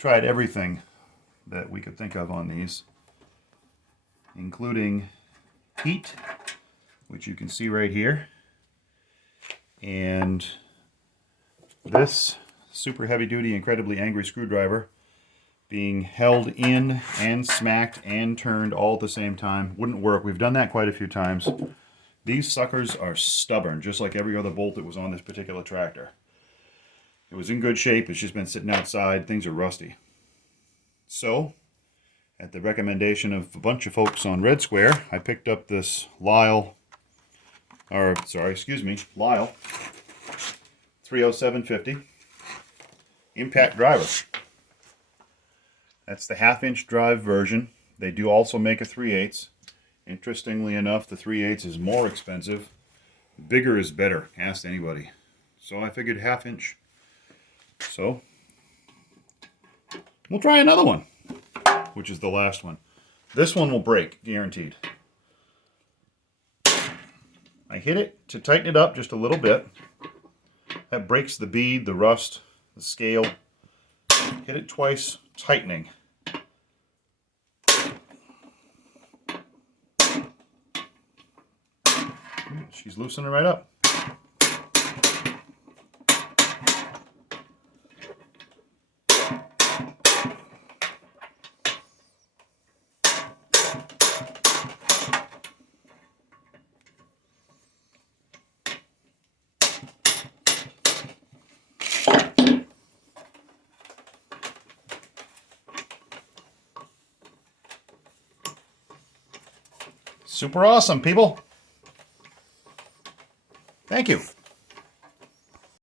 tried everything that we could think of on these, including heat, which you can see right here, and this super heavy duty, incredibly angry screwdriver being held in and smacked and turned all at the same time. Wouldn't work. We've done that quite a few times. These suckers are stubborn, just like every other bolt that was on this particular tractor. It was in good shape. It's just been sitting outside. Things are rusty. So, at the recommendation of a bunch of folks on Red Square, I picked up this Lyle 30750 impact driver. That's the 1/2-inch drive version. They do also make a 3/8. Interestingly enough, the 3/8 is more expensive. Bigger is better, ask anybody. So I figured 1/2-inch. So we'll try another one, which is the last one. This one will break, guaranteed. I hit it to tighten it up just a little bit. That breaks the bead, the rust, the scale. Hit it twice, tightening. She's loosening right up. Super awesome, people. Thank you.